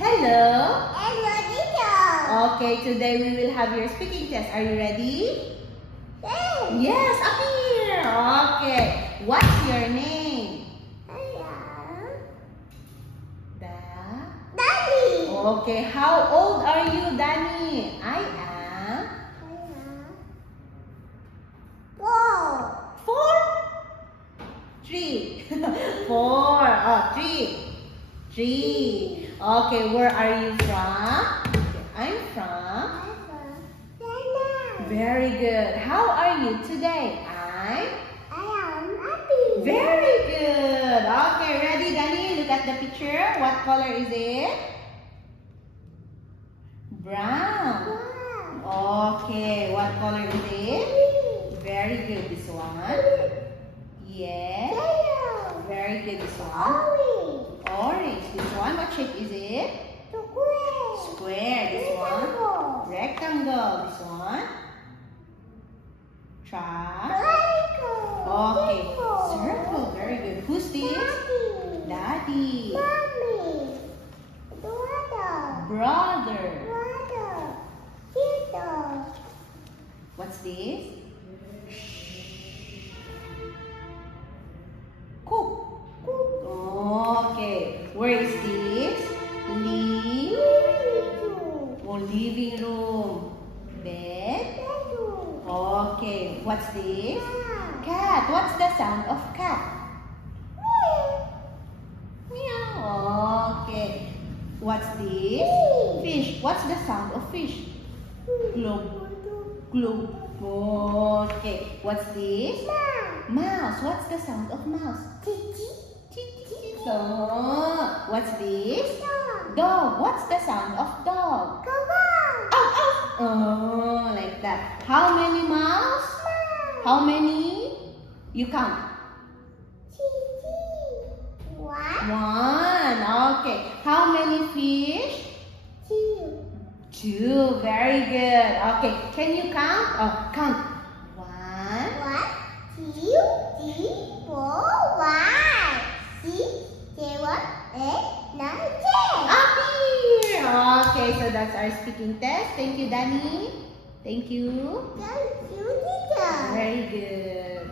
Hello. Hello, teacher. Okay, today we will have your speaking test. Are you ready? Yes. Yes, up here. Okay. What's your name? Daddy. Okay. How old are you, Danny? I am 4. 4. 3. 4. Oh, 3. 3. Okay, where are you from? Okay, I'm from. Very good. How are you today? I am happy. Very good. Okay, ready, Danny? Look at the picture. What color is it? Brown. Okay, what color is it? Very good. This one. Yes. Yellow. Very good. This one. Orange. Orange. This one. What shape is it? Square. Square. This one. Rectangle. This one. Okay. Circle. Very good. Who's this? Daddy. Mommy. Brother. Sister. What's this? Cook. Okay. Where is this? Living room. Bed. Okay. What's this? Cat. What's the sound of cat? Meow. Okay. What's this? Fish. What's the sound of fish? Glub. Glub. Okay. What's this? Mouse. What's the sound of mouse? So, what's this? Dog. What's the sound of dog? Oh, like that. How many mouse? How many? You count. 1. Okay. How many fish? 2. Very good. Okay. Can you count? Oh, count. 1. 1, 2, 3, 4, 5, 6, 7, 8, 9, 10. Up here. Okay, so that's our speaking test. Thank you, Danny. Thank you. Thank you, teacher. Very good.